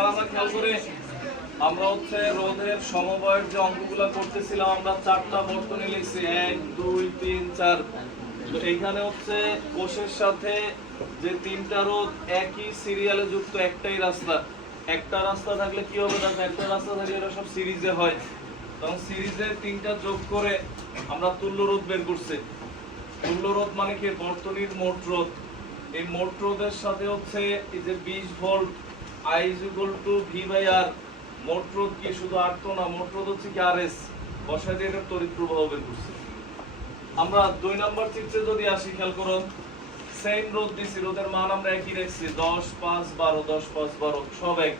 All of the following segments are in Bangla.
আমরা খেয়াল করে আমরা হচ্ছে রোধের সমবায়ের যে অঙ্কগুলো করতেছিলাম আমরা চারটা বর্তনী লিখছি 1 2 3 4। তো এইখানে হচ্ছে কোষের সাথে যে তিনটা রোধ একই সিরিয়ালে যুক্ত একটাই রাস্তা, একটা রাস্তা থাকলে কি হবে, দেখো একটা রাস্তা থাকলে এটা সব সিরিজে হয়, তখন সিরিজে তিনটা যোগ করে আমরা তুল্য রোধ বের করছি। তুল্য রোধ মানে কি, বর্তনীর মোট রোধ। এই মোট রোধের সাথে হচ্ছে এই যে 20 ভোল্ট I = V/R। মোট রোধ কি শুধু আর তো না, মোট রোধ হচ্ছে কি RS, বসায় দিয়ে এটা তড়িৎ প্রবাহ বের করছি। আমরা 2 নম্বর চিত্রে যদি আসি, খেয়াল করো, সেম রোধ দিছি, রোধের মান আমরা একই রাখছি 10 5 12 10 5 12 সব এক।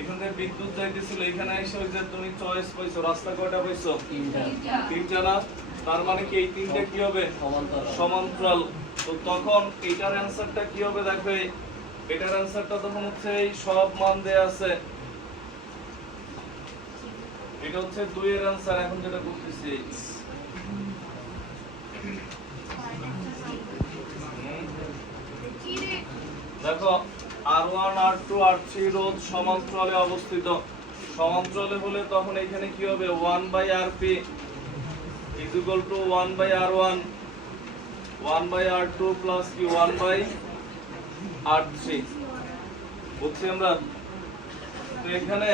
এখানে বিদ্যুৎ যাইতেছিল, এখানে এসে ওই যে তুমি চয়েস পাইছো, রাস্তা কয়টা পাইছো? তিনটা না, তার মানে কি এই তিনটা কি হবে? সমান্তরাল। তো তখন এটার অ্যানসারটা কি হবে? দেখো এটার অ্যানসারটা তখন হচ্ছে এই সব মান দেয়া আছে, এটা হচ্ছে 2 এর অ্যানসার। এখন যেটা করতেছি দেখো R1 R2 R3 রোধ সমান্তরালে অবস্থিত। সমান্তরালে হলে তখন এখানে কি হবে? 1/Rp = 1/R1 1/R2 প্লাস কি 1/R3। বুঝছি আমরা? তো এখানে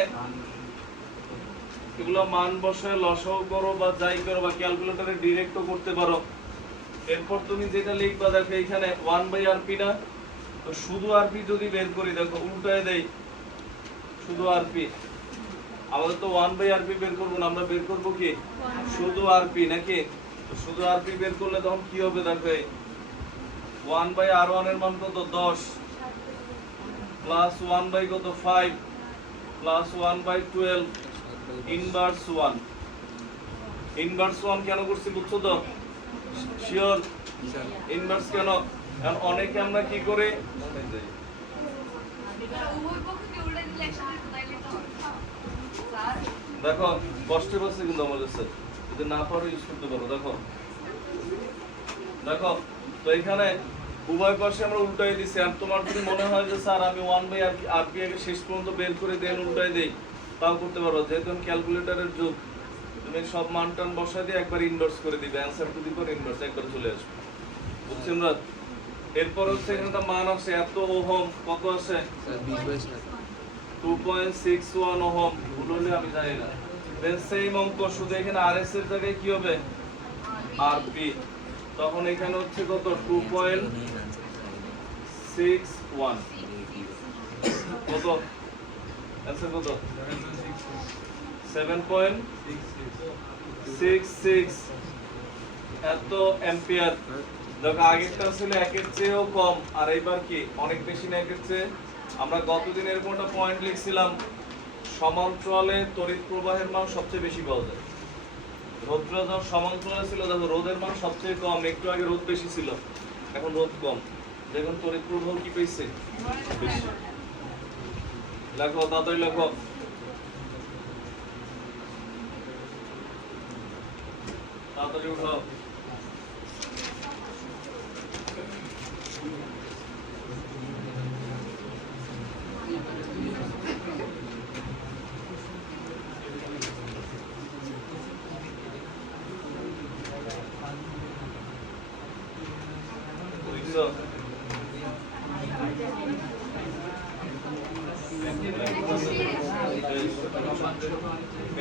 এগুলো মান বসায় লসাও করো বা যাই করো বা ক্যালকুলেটরে ডিরেক্টও করতে পারো। এরপর তুমি যেটা লিখবা, দেখো এখানে 1/Rp না, তো শুধু Rp যদি বের করি, দেখো উল্টায় দেই, শুধু Rp। আমাদের তো 1/Rp বের করব না, আমরা বের করব কি শুধু Rp নাকি? তো শুধু Rp বের করলে তখন কি হবে? দেখো 1/R1 এর মান কত? 10 প্লাস 1/5 প্লাস 1/12 ইনভার্স 1। ইনভার্স 1 কেন করছি বুঝছো তো? শিওর? ইনভার্স কেন? কারণ অনেকে আমরা কি করে দেখো কষ্টে পাচ্ছে, কিন্তু আমাদের স্যার যদি না পারো ইউজ করতে পারো। দেখো দেখো তো এখানে উভয় পাশে আমরা উল্টাই দিছি। আর তোমার যদি মনে হয় যে স্যার আমি 1/Rp আগে শেষ পর্যন্ত বের করে দেন উল্টাই দেই, তাও করতে পারো। যেহেতু ক্যালকুলেটরের যুগ, তুমি সব মান টান বসাই দিয়ে একবার ইনভার্স করে দিবে, answer to the power inverse একবার চলে আসবে। বুঝছি আমরা? এরপর হচ্ছে এখানটা মান আছে এত ওহম, কত আছে? 2.61 ওহম। বললে আমি জানি না। দেন সেম অঙ্ক, শুধু এখানে RS এর জায়গায় কি হবে? Rp। তখন এখানে হচ্ছে কত? 2.61 কত? অ্যানসার কত? 7.66 এত অ্যাম্পিয়ার। দেখো আগেরটা ছিল একের চেয়েও কম, আর এইবার কি অনেক বেশি না একের চেয়ে? আমরা গতদিন এরকম একটা পয়েন্ট লিখছিলাম, সমান্তরালে তড়িৎ প্রবাহের মান সবচেয়ে বেশি পাওয়া যায়। রোধটা যখন সমান্তরালে ছিল, দেখো রোধের মান সবচেয়ে কম, একটু আগে রোধ বেশি ছিল, এখন রোধ কম, দেখুন তড়িৎ প্রবাহ কি পেয়েছে? বেশি। লেখো তাড়াতাড়ি লেখো। তাড়াতাড়ি উঠো।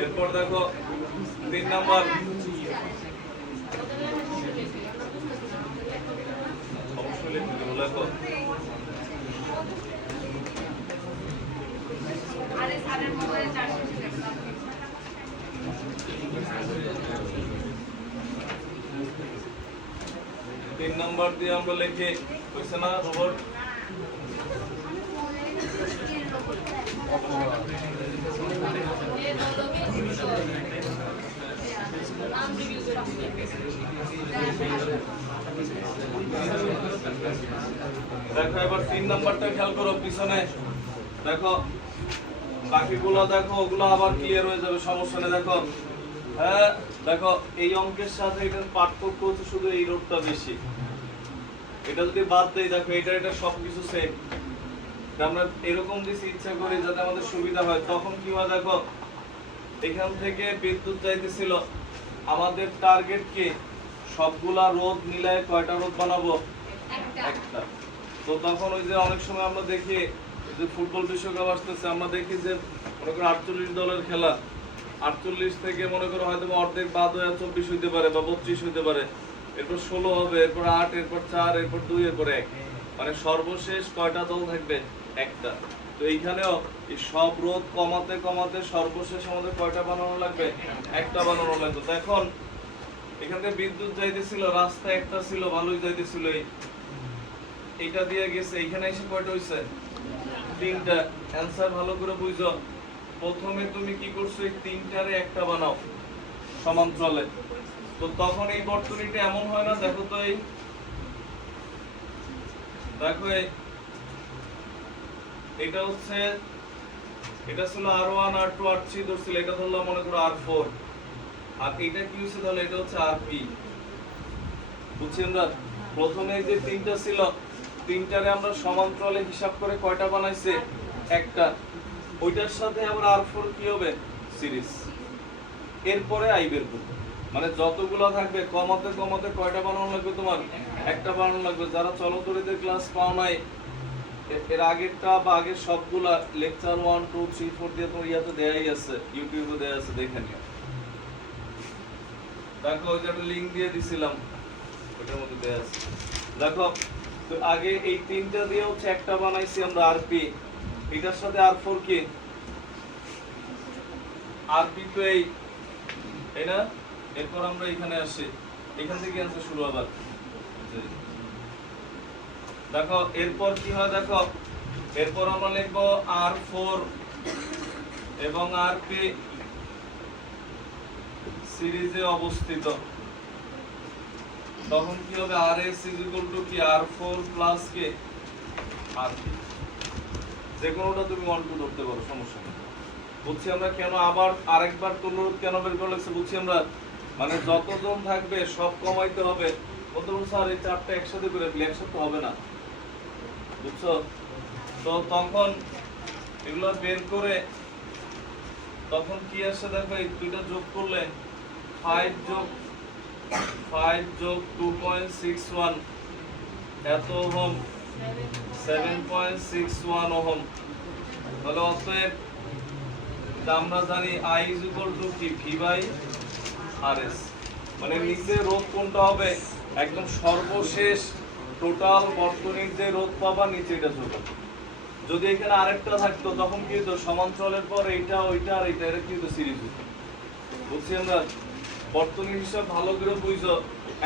এরপর দেখো 3 নাম্বার, অবশ্যই লিখতে লেখো। তিন নাম্বার দিয়ে আমরা লিখি, হয়েছে না রোবট? দেখো এবার 3 নাম্বারটা খেয়াল করো, পিছনে দেখো বাকিগুলো দেখো, ওগুলো আবার ক্লিয়ার হয়ে যাবে, সমস্যা নেই। দেখো হ্যাঁ দেখো এই অঙ্কের সাথে এটার পার্থক্য হচ্ছে শুধু এই রোধটা বেশি। এটা যদি বাদ দেই, দেখো এটা সবকিছু সেম, আমরা এরকম দিছি ইচ্ছা করি যাতে আমাদের সুবিধা হয়, তখন কি হয় দেখো, এখান থেকে বিদ্যুৎ যাইতেছিল, আমাদের টার্গেট কি সবগুলা রোধ মিলায় কয়টা রোধ বানাবো? একটা। তো তখন ওই যে অনেক সময় আমরা দেখি যে ফুটবল বিশ্বকাপ আসতেছে, আমরা দেখি যে মনে করো 48 দলের খেলা, 48 থেকে মনে করো হয়তো অর্ধেক বাদ হয়ে 24 হইতে পারে বা 32 হইতে পারে, এরপর 16 হবে, এরপর 8, এরপর 4, এরপর 2, এরপর 1, মানে সর্বশেষ কয়টা দল থাকবে? একটা। তো এইখানেও এই সব রোধ কমাতে কমাতে সর্বশেষ আমাদের কয়টা বানানো লাগবে? একটা বানানো লাগবে। তো এখন এখান থেকে বিদ্যুৎ যাইতেছিল, রাস্তা একটা ছিল, ভালোই যাইতেছিল, এইটা দিয়ে গেছে, এইখানে এসে কয়টা হইছে? তিনটা। অ্যানসার ভালো করে বুঝো, প্রথমে তুমি কি করছো? এই তিনটারে একটা বানাও সমান্তরালে। তো তখন এই বর্তনীটা এমন হয় না, দেখো তো, এই দেখো এটা হচ্ছে, এটা ছিল R1 R2 R3 ধরছিল, এটা ধরলাম মনে করো R4, আর এটা কি হচ্ছে তাহলে? এটা হচ্ছে RP। বুঝছি আমরা? প্রথমে যে তিনটা ছিল, তিনটারে আমরা সমান্তরালে হিসাব করে কয়টা বানাইছে? একটা। ওইটার সাথে আবার R4 কি হবে? সিরিজ। এরপরে আই বের করব, মানে যতগুলো থাকবে কমাতে কমাতে কয়টা বানানো লাগবে তোমার? একটা বানানো লাগবে। যারা চলতরিতের ক্লাস পাও নাই, এর আগেরটা বা আগের সবগুলা লেকচার 1 2 3 4 দিয়ে তোমার ইয়াতে দেয়াই আছে, ইউটিউবে দেয়া আছে, দেখে নিও। দেখো ওই যে একটা লিংক দিয়ে দিছিলাম, ওটার মধ্যে দেয়া আছে, দেখো। তো আগে এই তিনটা দিয়ে হচ্ছে একটা বানাইছি আমরা আরপি, এটার সাথে R4 কি? আরপি তো এই না। এরপর আমরা এখানে আসি, এখান থেকে আনসার শুরু আবার। দেখো এরপর কি হয়, দেখো এরপর আমরা লিখবো R4 এবং RP সিরিজে অবস্থিত। তখন কি হবে? RS কি R4 প্লাস কে RP। যে কোনোটা তুমি 1 2 ধরতে পারো, সমস্যা নেই। বুঝছি আমরা কেন আবার আরেকবার তুলনারোধ কেন বের করে লাগছে? বুঝছি আমরা, মানে যতজন থাকবে সব কমাইতে হবে। বলতে বলছো স্যার এই চারটা একসাথে করে ফেলি, একসাথে হবে না, বুঝছো? তো তখন এগুলো বের করে তখন কি আসে দেখো, এই দুইটা যোগ করলে 5 যোগ 2.61 এত ওহম, 7.61 ওহম। তাহলে অতএব আমরা জানি I কি V/RS, মানে নিচে রোধ কোনটা হবে? একদম সর্বশেষ টোটাল বর্তনীর যে রোধ পাবা নিচে এটা যোগ। যদি এখানে আরেকটা থাকতো তখন কি হতো? সমান্তরালের পর এইটা ওইটা আর এইটা, এটা কি হতো? সিরিজ হতো। বুঝছি আমরা? বর্তনীর হিসাব ভালো করে বুঝছো।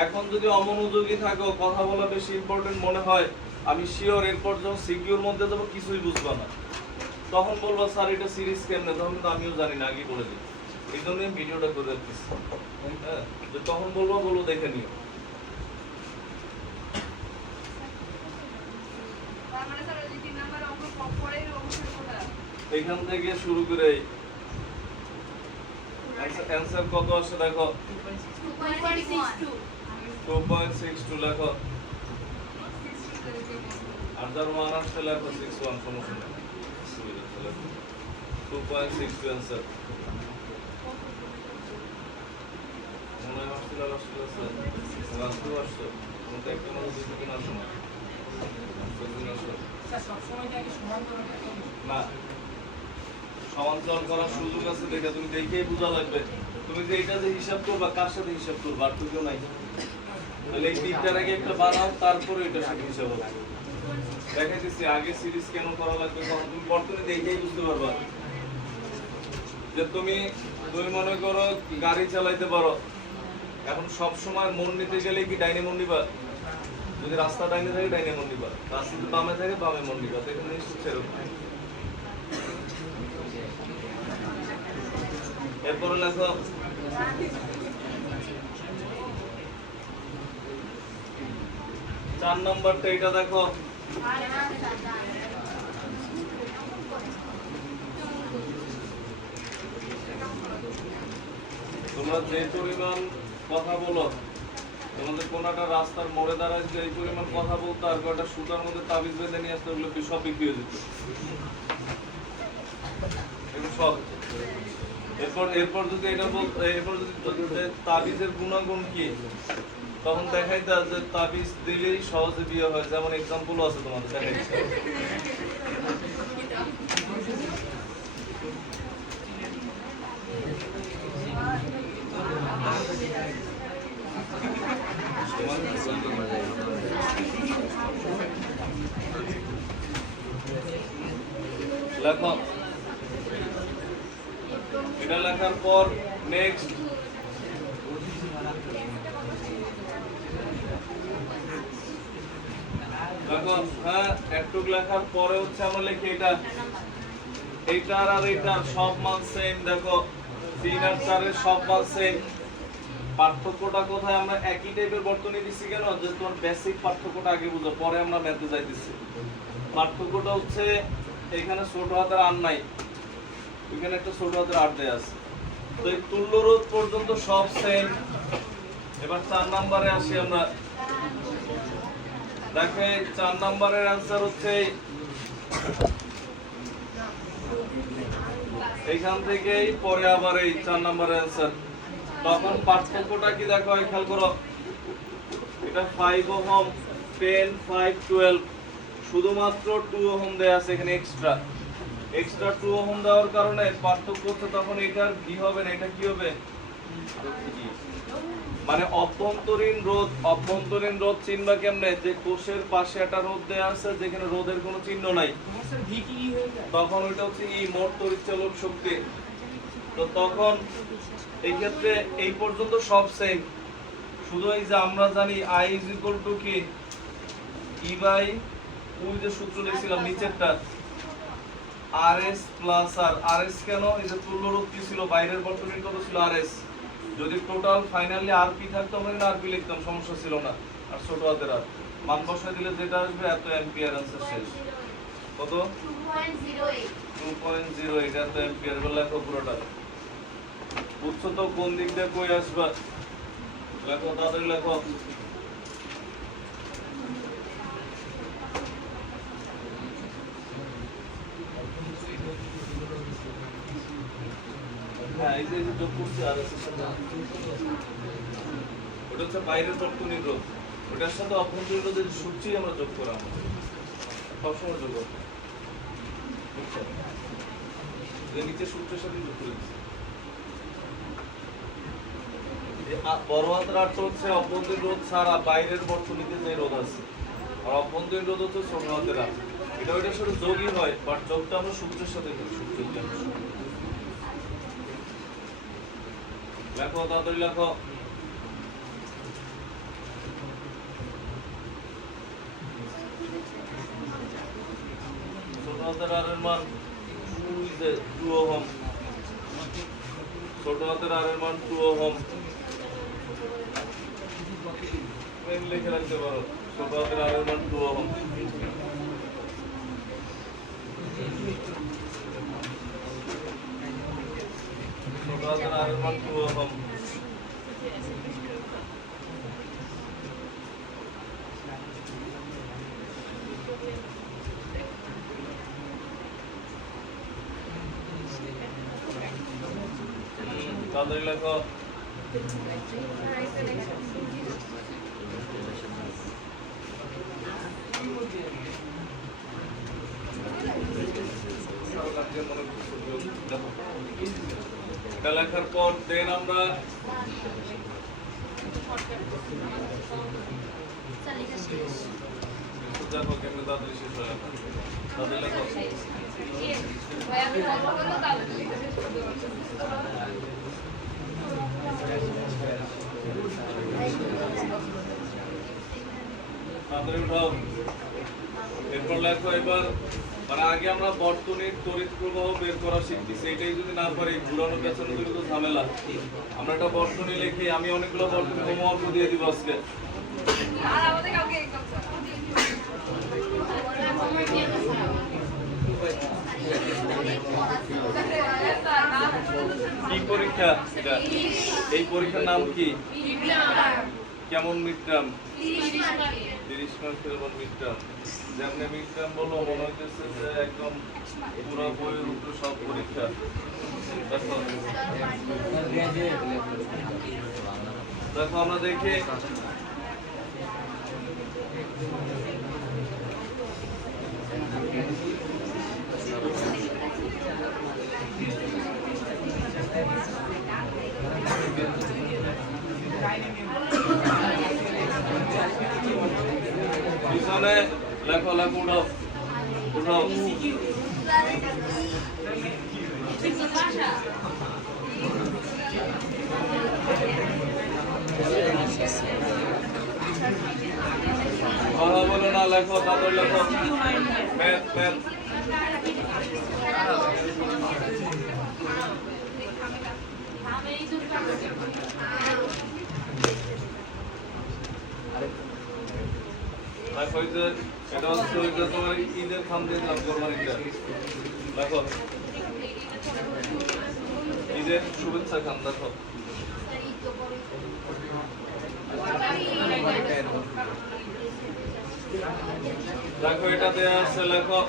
এখন যদি অমনোযোগী থাকো, কথা বলা বেশি ইম্পর্টেন্ট মনে হয়, আমি শিওর এরপর যখন সিকিউর মধ্যে যাবো কিছুই বুঝবো না, তখন বলবো স্যার এটা সিরিজ কেমনে, তখন কিন্তু আমিও জানি না, আগে বলে দিই। এই জন্য আমি ভিডিওটা করে রাখতেছি, হ্যাঁ, যে তখন বলবো দেখে নিও। এখান থেকে শুরু করে অ্যানসার কত আসে দেখো, 2.62 লেখো, আর যার মান আসছে লেখো 61, সমস্যা নেই, 2.62 অ্যানসার। মনে হয় আসছিল আসছে আসছে তোমাদের একটা মতো দুটো কিনা আসো না, না সমান্তরাল করার সুযোগ আছে, দেখে তুমি দেখেই বোঝা লাগবে। তুমি যে এটা যে হিসাব করবা, কার সাথে হিসাব করবা, আর কেউ নাই। তাহলে এই তিনটার আগে একটা বানাও, তারপরে এটার সাথে হিসাব হবে। দেখাইতেছি আগে সিরিজ কেন করা লাগবে, কারণ তুমি বর্তমানে দেখেই বুঝতে পারবা যে তুমি মনে করো গাড়ি চালাইতে পারো, এখন সব সময় মন নিতে গেলে কি ডাইনে মন নিবা? যদি রাস্তা ডাইনে থাকে ডাইনে মন নিবা, রাস্তা যদি বামে থাকে বামে মন নিবা। তো এখানে নিশ্চিত এরকম। এরপরে লেখো চার নম্বরটা, এটা দেখো, তোমরা যে পরিমাণ কথা বলো তোমাদের কোন একটা রাস্তার মোড়ে দাঁড়ায় যে এই পরিমাণ কথা বলতো আর কয়টা সুতার মধ্যে তাবিজ বেঁধে নিয়ে আসতে, ওগুলো সব বিক্রি হয়ে যেত। এগুলো সব। এরপর যদি এটা বলতো, এরপর যদি তাবিজের গুণাগুণ কি, তখন দেখাইতা যে তাবিজ দিলেই সহজে বিয়ে হয়। যেমন এক্সাম্পলও আছে তোমাদের দেখাইতে। লেখো, এটা লেখার পর নেক্সট দেখো, হ্যাঁ একটু লেখার পরে হচ্ছে আমরা লিখি এটা, এইটার আর এইটার সব মান সেম। দেখো 3 আর 4 এর সব মান সেম। পার্থক্যটা কোথায়? আমরা একই টাইপের বর্তনী দিচ্ছি কেন? যে তোমার বেসিক পার্থক্যটা আগে বুঝো, পরে আমরা ম্যাথে যাইতেছি। পার্থক্যটা হচ্ছে এখানে ছোট হাতের আর নাই, এখানে একটা ছোট হাতের আর দেয়া আছে। তো এই তুল্য রোধ পর্যন্ত সব সেম। এবার 4 নম্বরে আসি আমরা। দেখো 4 নম্বরের অ্যানসার হচ্ছে এইখান থেকেই পরে আবার এই 4 নম্বরের অ্যানসার। তখন পার্থক্যটা কি দেখো, খেয়াল করো, এটা 5 ওহম 10 5 12, শুধুমাত্র 2 ওহম দেয়া আছে এখানে এক্সট্রা 2 ওহম দেওয়ার কারণে পার্থক্য হচ্ছে তখন এটার কি হবে না, এটা কি হবে, মানে অভ্যন্তরীণ রোধ চিহ্ন কেমনে? যে কোষের পাশে একটা রোধ দেয়া আছে যেখানে রোধের কোনো চিহ্ন নাই, তখন ওইটা হচ্ছে ই, মোট তড়িৎচালক শক্তি। তো তখন এই ক্ষেত্রে এই পর্যন্ত সব সেম, শুধু এই যে আমরা জানি I ইজ ইকুয়াল টু কি ই বাই, ওই যে সূত্র লিখছিলাম নিচেরটা, RS প্লাস আর। RS কেন? এই যে তুল্য রোধ কি ছিল, বাইরের বর্তনীর কত ছিল RS। যদি টোটাল ফাইনালি RP থাকতো আমরা কিন্তু RP লিখতাম, সমস্যা ছিল না। আর ছোট হাতের আর মান বসায় দিলে যেটা আসবে এত অ্যাম্পিয়ার, आंसर শেষ। কত? 2.08 এত অ্যাম্পিয়ার। বল লেখো পুরোটা। বুঝছো তো কোন দিক দিয়ে কই আসবে? লেখো, তাড়াতাড়ি লেখো। হ্যাঁ, এই যে যোগ করছি RS এর সাথে, ওটা হচ্ছে বাইরের বর্তনীর রোধ, ওটার সাথে অভ্যন্তরীণ রোধের সূত্রই আমরা যোগ করা, সবসময় যোগ করব। বুঝছো? যে নিচে সূত্রের সাথে যোগ করে দিচ্ছি। বড় হাতের অর্থ হচ্ছে অভ্যন্তরীণ রোধ ছাড়া বাইরের বর্তনীতে যে রোধ আছে, আর অভ্যন্তরীণ রোধ হচ্ছে ছোট হাতের আর। এটা ওইটার সাথে যোগই হয়, বাট যোগটা আমরা সূত্রের সাথে করি, সূত্রের জন্য। লেখো, তাড়াতাড়ি লেখো। ছোট হাতের আর এর মান 2 ওহম, ছোট হাতের আর এর মান 2 ওহম। লিখে রাখতে পারো, ছোট হাতের আর এর মান 2 ওহম। ছোট হাতের আর এর মান 2 ওহম। তাড়াতাড়ি লেখো। এটা লেখার পর দেন আমরা দেখো কেমন তাড়াতাড়ি শেষ হয়ে যাবে। তাড়াতাড়ি লেখো। তাড়াতাড়ি উঠাও। এরপর লেখো এবার, মানে আগে আমরা বর্তনীর তড়িৎ প্রবাহ বের করা শিখতেছি, এটাই যদি না পারি ঘুরানো পেছানো দিলে তো ঝামেলা। আমরা একটা বর্তনী লিখি, আমি অনেকগুলো বর্তনী হোমওয়ার্ক দিয়ে দিব আজকে। কি পরীক্ষা এটা? এই পরীক্ষার নাম কি? কেমন মিড টার্ম? 30 মার্কের উপর মিড টার্ম। যেমনি মিড টার্ম বলো মনে হইতেছে যে একদম পুরো বইয়ের উপর সব পরীক্ষা। দেখো আমরা দেখি পিছনে লেখো লেখো উঠাও উঠাও কথা বলো না, লেখো তারপর লেখো ম্যাথ ম্যাথ। এটা হচ্ছে ওইটা তোমার ঈদের খাম দিলাম কোরবানিটা। দেখো ঈদের শুভেচ্ছা খাম দেখো। দেখো এটা দেয়া আছে লেখো।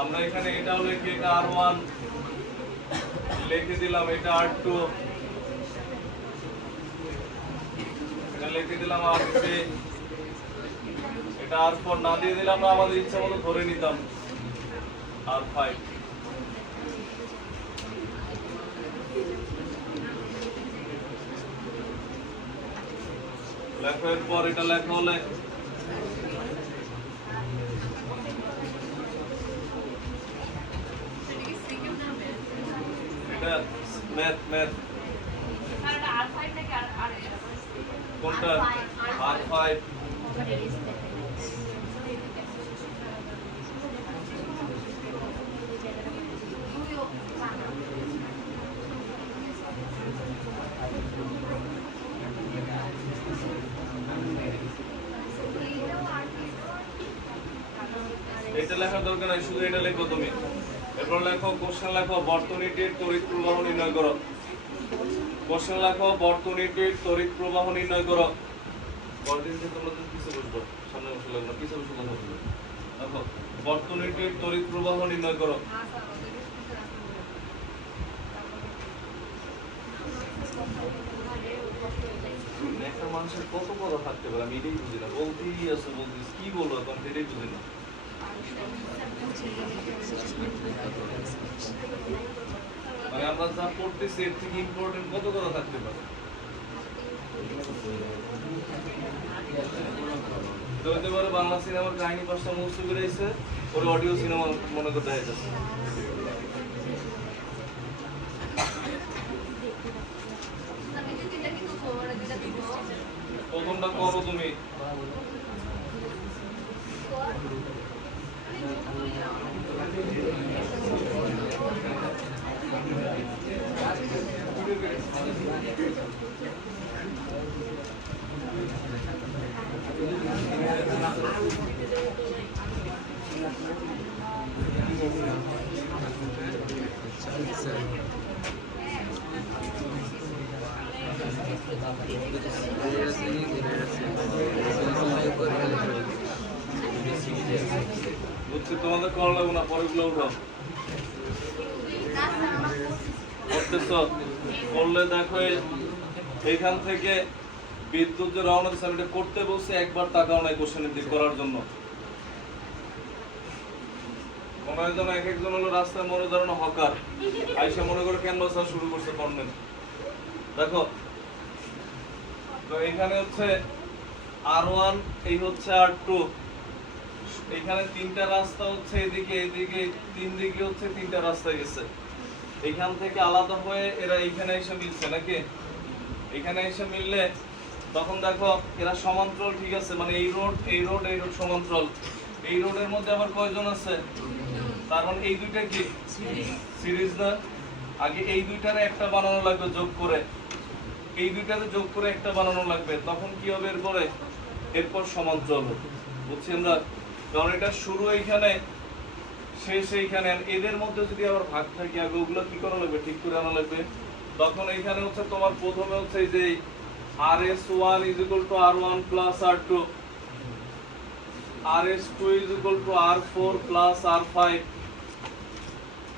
আমরা এখানে এটাও লিখি, এটা R1 লিখে দিলাম, এটা R2 এটা লিখে দিলাম, R3 এটা R4 না দিয়ে দিলাম না, আমাদের ইচ্ছা মতো ধরে নিতাম R5। লেখো এরপর এটা লেখা হলে এটা ম্যাথ ম্যাথ কোনটা R5। এটা লেখার দরকার নাই, শুধু এটা লেখো তুমি। এরপর লেখো কোশ্চেন লেখো বর্তনীটির তড়িৎ প্রবাহ নির্ণয় করো। কোশ্চেন লেখো বর্তনীটির তড়িৎ প্রবাহ নির্ণয় করো। পরদিন থেকে তোমরা পিছে বসবো, সামনে বসে লাগবে না, পিছে বসে কথা বলবে। দেখো বর্তনীটির তড়িৎ প্রবাহ নির্ণয় করো। একটা মানুষের কত কথা থাকতে পারে আমি এটাই বুঝি না। বলতেই আছে বলতেছি কি বলবো এখন এটাই বুঝি না। মানে আমরা যা পড়তেছি এর থেকে ইম্পর্টেন্ট কত কথা থাকতে পারে। হতে পারে বাংলা সিনেমার কাহিনী পাঁচটা মুখস্থ করে এসে ওর অডিও সিনেমা মনে করতে হয়েছে। প্রথমটা করো তুমি। বুঝছি, তোমাদের করা লাগবে না, পরেগুলো উঠাও। করতেছো করলে দেখো এইখান থেকে বিদ্যুৎ যে রওনা দিচ্ছে আমি এটা করতে বলছি, একবার টাকাও নাই কোশ্চেনের দিক করার জন্য। মনে হয় যেন এক একজন হলো রাস্তায় মনে ধরেন হকার আইসা মনে করে ক্যানভাস শুরু করছে পণ্যের। দেখো তো এখানে হচ্ছে R1, এই হচ্ছে R2, এখানে তিনটা রাস্তা হচ্ছে এদিকে এদিকে তিন দিকে হচ্ছে তিনটা রাস্তা গেছে। এখান থেকে আলাদা হয়ে এরা এইখানে এসে মিলছে নাকি? এখানে এসে মিললে তখন দেখো এরা সমান্তরাল, ঠিক আছে, মানে এই রোড এই রোড এই রোড সমান্তরাল। এই রোডের মধ্যে আবার কয়জন আছে? তার মানে এই দুইটা কি সিরিজ না? আগে এই দুইটারে একটা বানানো লাগবে যোগ করে, এই দুইটারে যোগ করে একটা বানানো লাগবে, তখন কি হবে এরপরে? এরপর সমান্তরাল হবে। বুঝছেন না? কারণ এটা শুরু এইখানে শেষ এইখানে, এদের মধ্যে যদি আবার ভাগ থাকে আগে ওগুলো কি করা লাগবে? ঠিক করে আনা লাগবে। তখন এইখানে হচ্ছে তোমার প্রথমে হচ্ছে এই যে RS1 is equal to R1 plus R2, RS2 is equal to R4 plus R5,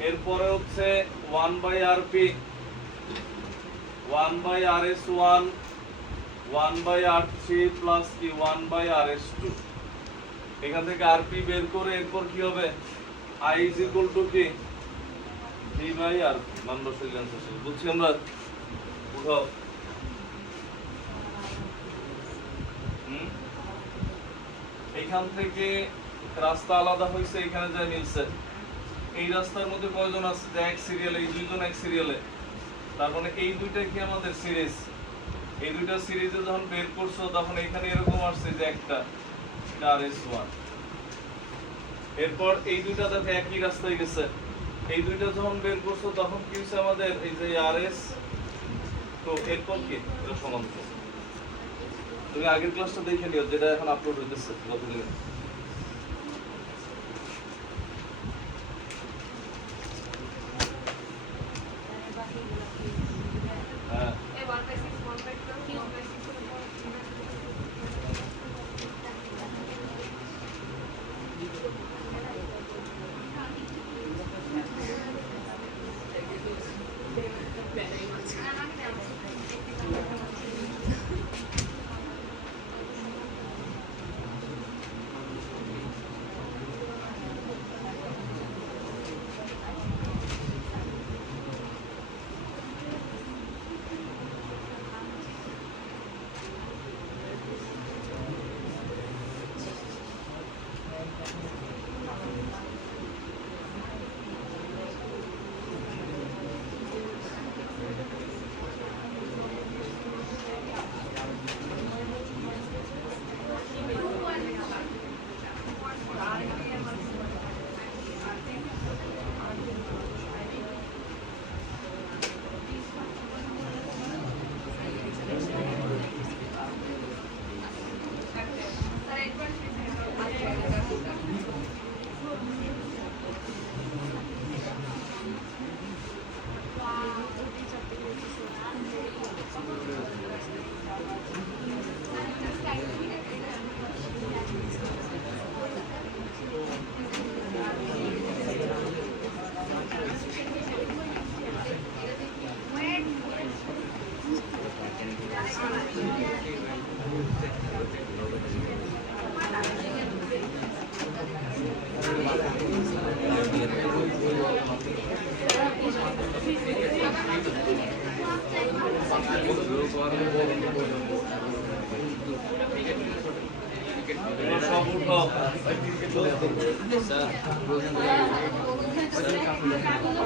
এরপরে হচ্ছে 1 by RP, 1 by RS1, 1 by R3 plus কি 1 by RS2। এখান থেকে RP বের করে এরপর কি হবে, I is equal to কি V by RP। মান বসিয়ে आंसर শেষ। বুঝছি আমরা? উঠাও। এখান থেকে রাস্তা আলাদা হয়েছে, এখানে যা মিলছে। এই রাস্তার মধ্যে কয়জন আছে যে এক সিরিয়ালে, এই দুইজন এক সিরিয়ালে, তার মানে এই দুইটা কি আমাদের সিরিজ। এই দুইটা সিরিজে যখন বের করছো তখন এখানে এরকম আসছে যে একটা, এটা RS1। এরপর এই দুইটা দেখো একই রাস্তায় গেছে, এই দুইটা যখন বের করছো তখন কি হচ্ছে আমাদের এই যে RS। তো এরপর কি এটা সমান্তরাল। তুমি আগের ক্লাসটা দেখে নিও যেটা এখন আপলোড হইতেছে গতদিনে। হ্যাঁ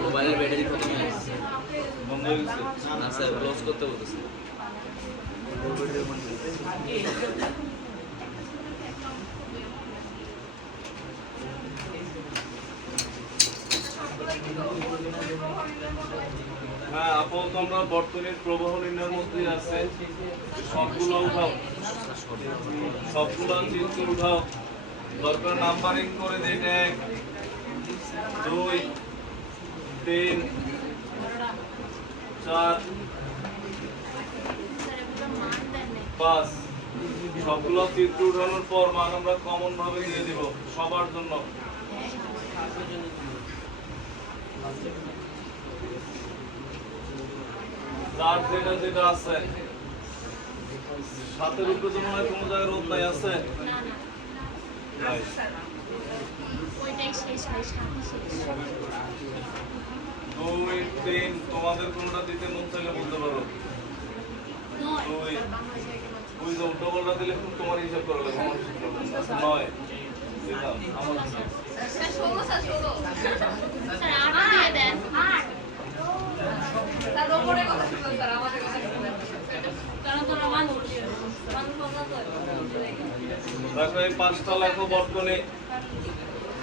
মোবাইলের ব্যাটারি খতম হয়ে গেছে, বন্ধ হয়ে গেছে। না স্যার ক্লোজ করতে বলতেছে। হ্যাঁ আপাতত আমরা বর্তনীর প্রবাহ নির্ণয়ের মধ্যে আছে, সবগুলো উঠাও, সবগুলো চিত্র উঠাও। দরকার নাম্বারিং করে দেন 1 2 3 4 5। সবগুলো চিত্র উঠানোর পর মান আমরা কমন ভাবে দিয়ে দিব সবার জন্য। যার যেটা যেটা আছে সাতের উপরে তো মনে হয় কোনো জায়গায় রোদ নাই, আছে? নাই। ওইটাই শেষ হয়, সাথে শেষ। 2 3 তোমাদের কোনটা দিতে মন চাইলে বলতে পারো। 2 ওই যে উল্টোপাল্টা দিলে কিন্তু তোমার হিসাব করা লাগবে, আমার হিসাব করা লাগবে। 9 দিলাম আমার হিসাব। স্যার 16 স্যার 16 স্যার 8 দিয়ে দেন 8 স্যার ওপরে কথা শুনুন স্যার, আমাদের কথা শুনুন কারণ তোরা মানুষ কথা তো দেখো এই 5টা লেখো বর্তনে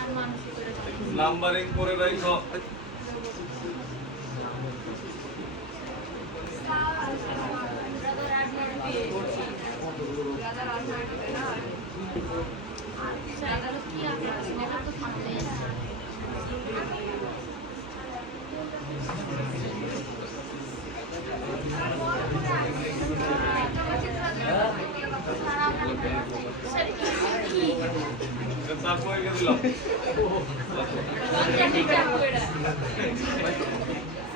আর মানুষ নাম্বারিং করে রাখো। চাকু এঁকে দিলাম। লজ্জা ঠিক আছে এটা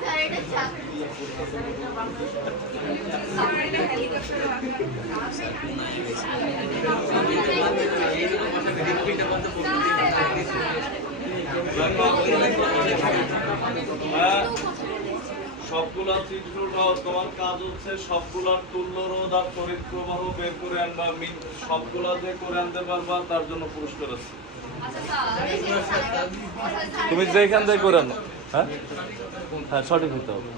স্যার এটা চাপ স্যার এটা হেলিকপ্টার সবগুলা চিত্রটা তোমার কাজ হচ্ছে সবগুলার তুল্য রোধ আর তড়িৎ প্রবাহ বের করে আনবা। সবগুলা যে করে আনতে পারবা তার জন্য পুরস্কার আছে। তুমি যেখান থেকে করে আনো, হ্যাঁ হ্যাঁ সঠিক হতে হবে।